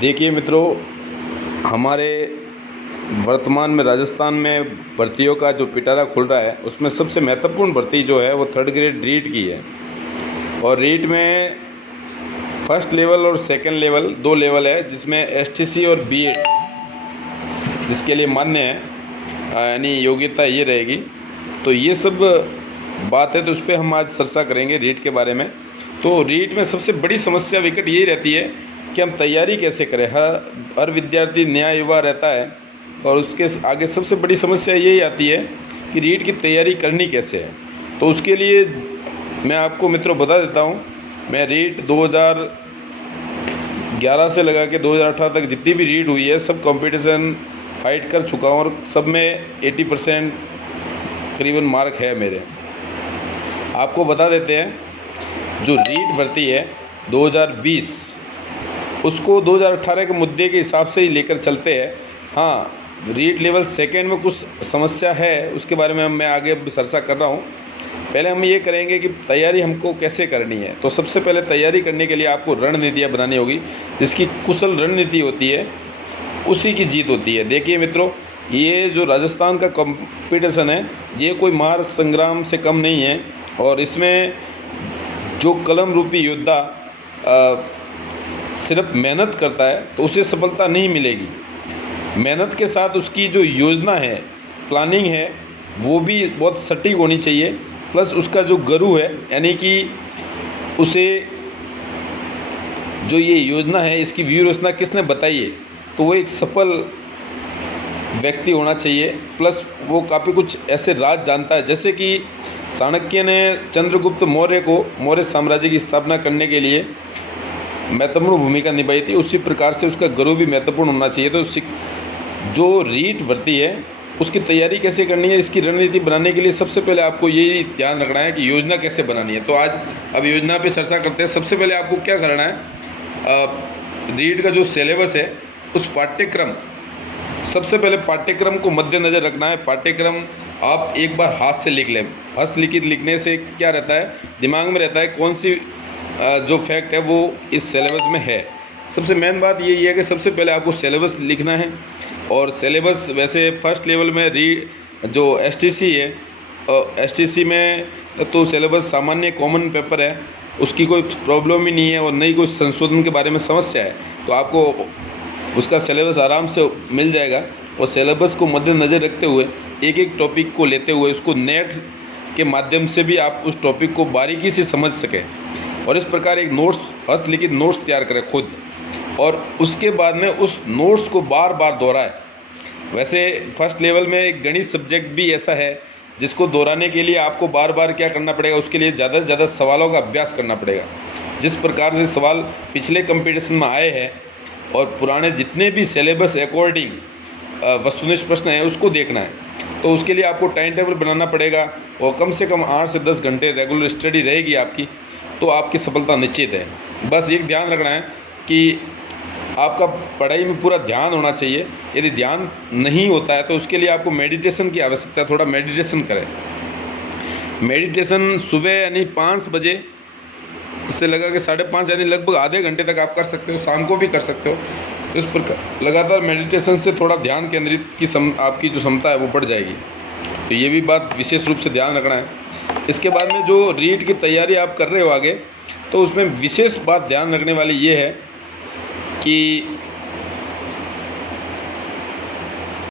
देखिए मित्रों, हमारे वर्तमान में राजस्थान में भर्तियों का जो पिटारा खुल रहा है उसमें सबसे महत्वपूर्ण भर्ती जो है वो 3rd ग्रेड रीट की है। और रीट में फर्स्ट लेवल और सेकंड लेवल 2 लेवल है, जिसमें एसटीसी और बीएड जिसके लिए मान्य है, यानी योग्यता ये रहेगी। तो ये सब बात है, तो उस पर हम आज चर्चा करेंगे रीट के बारे में। तो रीट में सबसे बड़ी समस्या विकट यही रहती है कि हम तैयारी कैसे करें। हर विद्यार्थी नया युवा रहता है और उसके आगे सबसे बड़ी समस्या यही आती है कि रीट की तैयारी करनी कैसे है। तो उसके लिए मैं आपको मित्रों बता देता हूँ, मैं रीट 2011 से लगा के 2018 तक जितनी भी रीट हुई है सब कंपटीशन फाइट कर चुका हूँ और सब में 80% करीबन मार्क है मेरे। आपको बता देते हैं, जो रीट भर्ती है 2020 उसको 2018 के मुद्दे के हिसाब से ही लेकर चलते हैं। हाँ, रीट लेवल सेकेंड में कुछ समस्या है, उसके बारे में मैं आगे चर्चा कर रहा हूँ। पहले हम ये करेंगे कि तैयारी हमको कैसे करनी है। तो सबसे पहले तैयारी करने के लिए आपको रणनीतियाँ बनानी होगी, जिसकी कुशल रणनीति होती है उसी की जीत होती है। देखिए मित्रों, ये जो राजस्थान का कंपटीशन है ये कोई महार संग्राम से कम नहीं है, और इसमें जो कलम रूपी योद्धा सिर्फ मेहनत करता है तो उसे सफलता नहीं मिलेगी। मेहनत के साथ उसकी जो योजना है, प्लानिंग है, वो भी बहुत सटीक होनी चाहिए। प्लस उसका जो गुरु है, यानी कि उसे जो ये योजना है इसकी व्यूह रचना किसने बताई है, तो वो एक सफल व्यक्ति होना चाहिए। प्लस वो काफ़ी कुछ ऐसे राज जानता है, जैसे कि चाणक्य ने चंद्रगुप्त मौर्य को मौर्य साम्राज्य की स्थापना करने के लिए महत्वपूर्ण भूमिका निभाई थी, उसी प्रकार से उसका गुरु भी महत्वपूर्ण होना चाहिए। तो जो रीट भर्ती है उसकी तैयारी कैसे करनी है, इसकी रणनीति बनाने के लिए सबसे पहले आपको यही ध्यान रखना है कि योजना कैसे बनानी है। तो आज अब योजना पे चर्चा करते हैं। सबसे पहले आपको क्या करना है, रीट का जो सिलेबस है उस पाठ्यक्रम, सबसे पहले पाठ्यक्रम को मद्देनज़र रखना है। पाठ्यक्रम आप एक बार हाथ से लिख लें। हस्तलिखित लिखने से क्या रहता है, दिमाग में रहता है कौन सी जो फैक्ट है वो इस सिलेबस में है। सबसे मेन बात यही है कि सबसे पहले आपको सिलेबस लिखना है। और सिलेबस वैसे फर्स्ट लेवल में जो एसटीसी है, एसटीसी में तो सिलेबस सामान्य कॉमन पेपर है, उसकी कोई प्रॉब्लम ही नहीं है और नहीं कोई संशोधन के बारे में समस्या है। तो आपको उसका सिलेबस आराम से मिल जाएगा। और सिलेबस को मद्देनज़र रखते हुए एक एक टॉपिक को लेते हुए उसको नेट के माध्यम से भी आप उस टॉपिक को बारीकी से समझ सकें, और इस प्रकार एक नोट्स, हस्तलिखित नोट्स तैयार करें खुद, और उसके बाद में उस नोट्स को बार बार दोहराएं। वैसे फर्स्ट लेवल में एक गणित सब्जेक्ट भी ऐसा है जिसको दोहराने के लिए आपको बार बार क्या करना पड़ेगा, उसके लिए ज़्यादा से ज़्यादा सवालों का अभ्यास करना पड़ेगा। जिस प्रकार से सवाल पिछले कंपटीशन में आए हैं और पुराने जितने भी सिलेबस अकॉर्डिंग वस्तुनिष्ठ प्रश्न है उसको देखना है। तो उसके लिए आपको टाइम टेबल बनाना पड़ेगा, और कम से कम 8 से 10 घंटे रेगुलर स्टडी रहेगी आपकी, तो आपकी सफलता निश्चित है। बस एक ध्यान रखना है कि आपका पढ़ाई में पूरा ध्यान होना चाहिए। यदि ध्यान नहीं होता है तो उसके लिए आपको मेडिटेशन की आवश्यकता है। थोड़ा मेडिटेशन करें। मेडिटेशन सुबह यानी 5 बजे से लगा के 5:30 यानी लगभग आधे घंटे तक आप कर सकते हो, शाम को भी कर सकते हो। इस प्रकार लगातार मेडिटेशन से थोड़ा ध्यान केंद्रित की आपकी जो क्षमता है वो बढ़ जाएगी। तो ये भी बात विशेष रूप से ध्यान रखना है। इसके बाद में जो रीट की तैयारी आप कर रहे हो आगे, तो उसमें विशेष बात ध्यान रखने वाली ये है कि